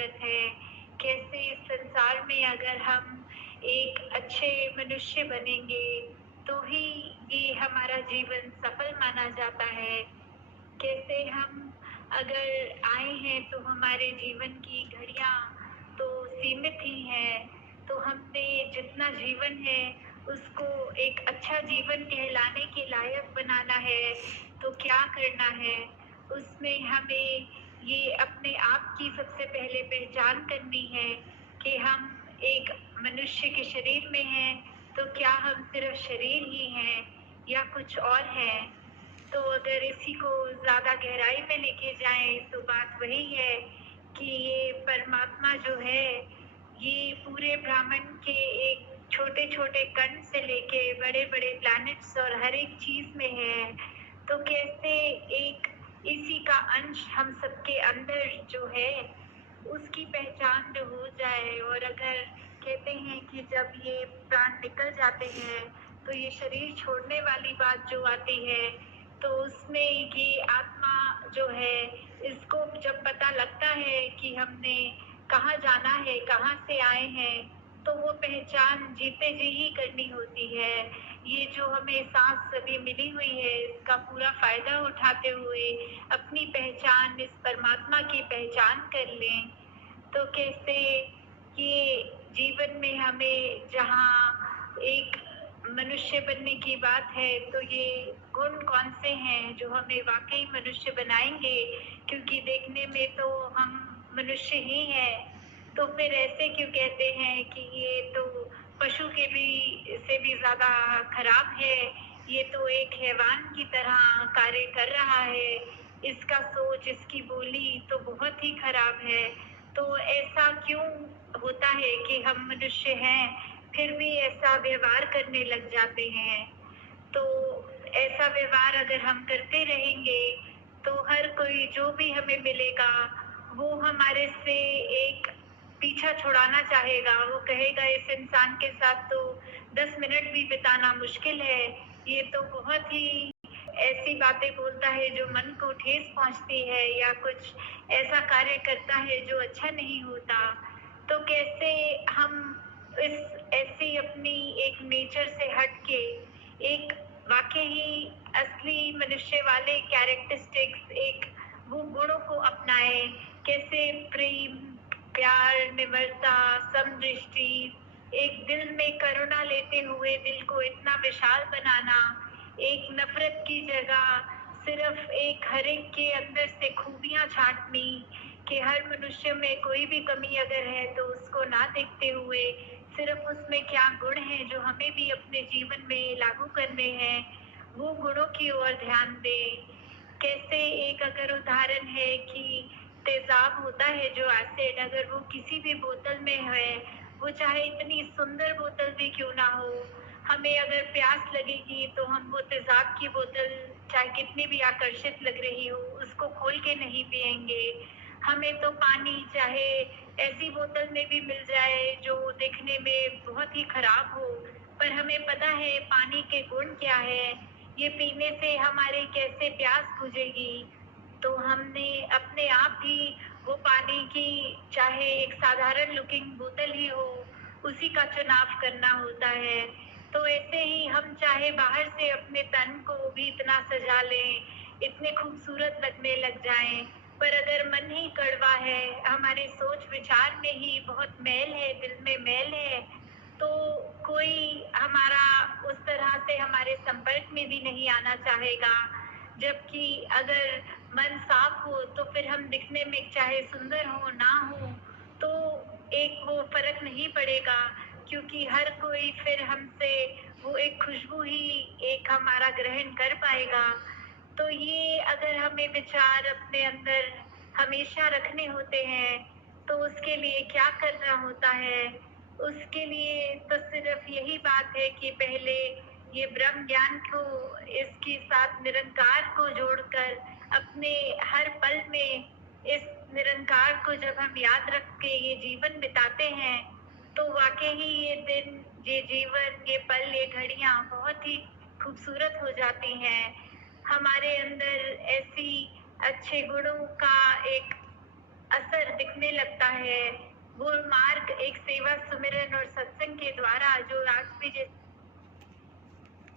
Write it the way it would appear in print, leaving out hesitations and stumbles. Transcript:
ज़रूरत है। कैसे इस संसार में अगर हम एक अच्छे मनुष्य बनेंगे, तो ही ये हमारा जीवन सफल माना जाता है। कैसे हम अगर आए हैं तो हमारे जीवन की घड़ियाँ तो सीमित ही हैं, तो हमने जितना जीवन है उसको एक अच्छा जीवन कहलाने के लायक बनाना है, तो क्या करना है? उसमें हमें ये अपने आप की सबसे पहले पहचान करनी है कि हम एक मनुष्य के शरीर में हैं, तो क्या हम सिर्फ शरीर ही हैं या कुछ और है? तो अगर इसी को ज़्यादा गहराई में लेके जाएँ तो बात वही है कि ये परमात्मा जो है, ये पूरे ब्रह्मांड के एक छोटे-छोटे कण से लेके बड़े-बड़े प्लैनेट्स और हर एक चीज़ में है। तो कैसे एक इसी का अंश हम सबके अंदर जो है, उसकी पहचान जो हो जाए। और अगर कहते हैं कि जब ये प्राण निकल जाते हैं, तो ये शरीर छोड़ने वाली बात जो आती है, तो उसमें ये आत्मा जो है, इसको जब पता लगता है कि हमने कहाँ जाना है, कहाँ से आए हैं, तो वो पहचान जीते जी ही करनी होती है। ये जो हमें सांस अभी मिली हुई है, इसका पूरा फायदा उठाते हुए अपनी पहचान इस परमात्मा की पहचान कर लें। तो कैसे ये जीवन में हमें जहाँ एक मनुष्य बनने की बात है, तो ये गुण कौन से हैं जो हमें वाकई मनुष्य बनाएंगे? क्योंकि देखने में तो हम मनुष्य ही हैं, तो फिर ऐसे क्यों कहते हैं कि ये तो पशु के भी से भी ज़्यादा खराब है, ये तो एक हैवान की तरह कार्य कर रहा है, इसका सोच, इसकी बोली तो बहुत ही खराब है। तो ऐसा क्यों होता है कि हम मनुष्य हैं, फिर भी ऐसा व्यवहार करने लग जाते हैं? तो ऐसा व्यवहार अगर हम करते रहेंगे, तो हर कोई जो भी हमें मिलेगा, वो हमारे से एक पीछा छुड़ाना चाहेगा। वो कहेगा इस इंसान के साथ तो 10 मिनट भी बिताना मुश्किल है। ये तो बहुत ही ऐसी बातें बोलता है जो मन को ठेस पहुँचती है, या कुछ ऐसा कार्य करता है जो अच्छा नहीं होता। तो कैसे हम इस ऐसी अपनी एक नेचर से हट के एक वाक़ई ही असली मनुष्य वाले कैरेक्टरिस्टिक्स, एक वो गुणों को अपनाएँ? कैसे प्रेम, प्यार, निम्रता, समदृष्टि, एक दिल में करुणा लेते हुए दिल को इतना विशाल बनाना, एक नफ़रत की जगह सिर्फ़ एक हर एक के अंदर से खूबियाँ छाँटनी, कि हर मनुष्य में कोई भी कमी अगर है तो उसको ना देखते हुए सिर्फ उसमें क्या गुण हैं जो हमें भी अपने जीवन में लागू करने हैं, वो गुणों की ओर ध्यान दें। कैसे एक अगर उदाहरण है कि तेज़ाब होता है जो एसिड, अगर वो किसी भी बोतल में है, वो चाहे इतनी सुंदर बोतल भी क्यों ना हो, हमें अगर प्यास लगेगी तो हम वो तेज़ाब की बोतल चाहे कितनी भी आकर्षित लग रही हो, उसको खोल के नहीं पिएँगे। हमें तो पानी चाहे ऐसी बोतल में भी मिल जाए जो दिखने में बहुत ही खराब हो, पर हमें पता है पानी के गुण क्या है, ये पीने से हमारी कैसे प्यास बुझेगी। तो हमने अपने आप ही वो पानी की चाहे एक साधारण लुकिंग बोतल ही हो, उसी का चुनाव करना होता है। तो ऐसे ही हम चाहे बाहर से अपने तन को भी इतना सजा लें, इतने खूबसूरत लगने लग जाएँ, पर अगर मन ही कड़वा है, हमारे सोच विचार में ही बहुत मैल है, दिल में मैल है, तो कोई हमारा उस तरह से हमारे संपर्क में भी नहीं आना चाहेगा। जबकि अगर मन साफ हो, तो फिर हम दिखने में चाहे सुंदर हो, ना हो, तो एक वो फ़र्क नहीं पड़ेगा, क्योंकि हर कोई फिर हमसे वो एक खुशबू ही एक हमारा ग्रहण कर पाएगा। तो ये अगर हमें विचार अपने अंदर हमेशा रखने होते हैं, तो उसके लिए क्या करना होता है? उसके लिए तो सिर्फ यही बात है कि पहले ये ब्रह्म ज्ञान को इसके साथ निरंकार को जोड़कर अपने हर पल में इस निरंकार को जब हम याद रख के ये जीवन बिताते हैं, तो वाक़ई ही ये दिन, ये जीवन, ये पल, ये घड़ियाँ बहुत ही खूबसूरत हो जाती हैं। हमारे अंदर ऐसी अच्छे गुणों का एक असर दिखने लगता है। वो मार्ग एक सेवा, सुमिरन और सत्संग के द्वारा जो आज भी